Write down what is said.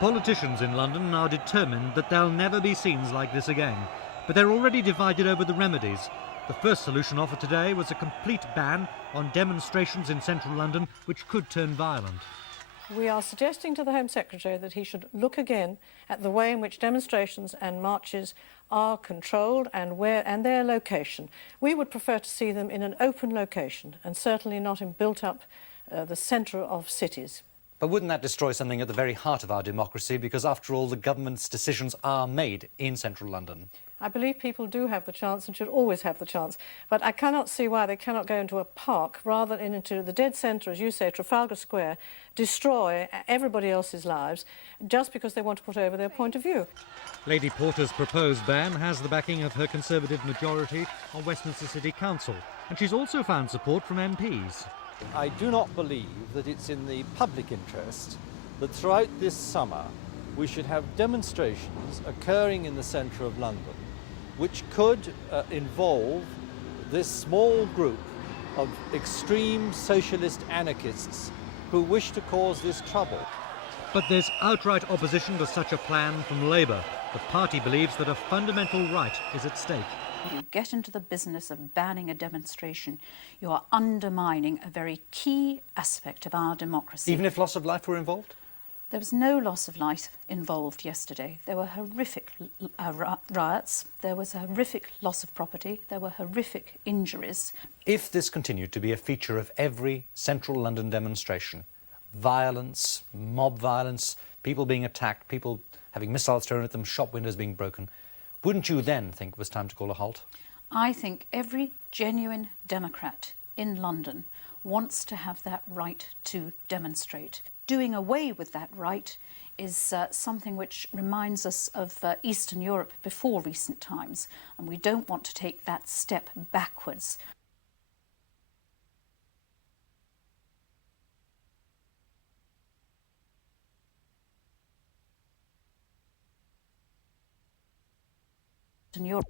Politicians in London are determined that there'll never be scenes like this again, but they're already divided over the remedies. The first solution offered today was a complete ban on demonstrations in central London, which could turn violent. We are suggesting to the Home Secretary that he should look again at the way in which demonstrations and marches are controlled and their location. We would prefer to see them in an open location and certainly not in built-up the centre of cities. But wouldn't that destroy something at the very heart of our democracy? Because after all, the government's decisions are made in central London. I believe people do have the chance and should always have the chance, but I cannot see why they cannot go into a park rather than into the dead centre, as you say, Trafalgar Square, destroy everybody else's lives just because they want to put over their point of view. Lady Porter's proposed ban has the backing of her Conservative majority on Westminster City Council, and she's also found support from MPs. I do not believe that it's in the public interest that throughout this summer we should have demonstrations occurring in the centre of London which could involve this small group of extreme socialist anarchists who wish to cause this trouble. But there's outright opposition to such a plan from Labour. The party believes that a fundamental right is at stake. If you get into the business of banning a demonstration, you are undermining a very key aspect of our democracy. Even if loss of life were involved? There was no loss of life involved yesterday. There were horrific riots, there was a horrific loss of property, there were horrific injuries. If this continued to be a feature of every central London demonstration, violence, mob violence, people being attacked, people having missiles thrown at them, shop windows being broken, wouldn't you then think it was time to call a halt? I think every genuine Democrat in London wants to have that right to demonstrate. Doing away with that right is something which reminds us of Eastern Europe before recent times, and we don't want to take that step backwards. In Europe.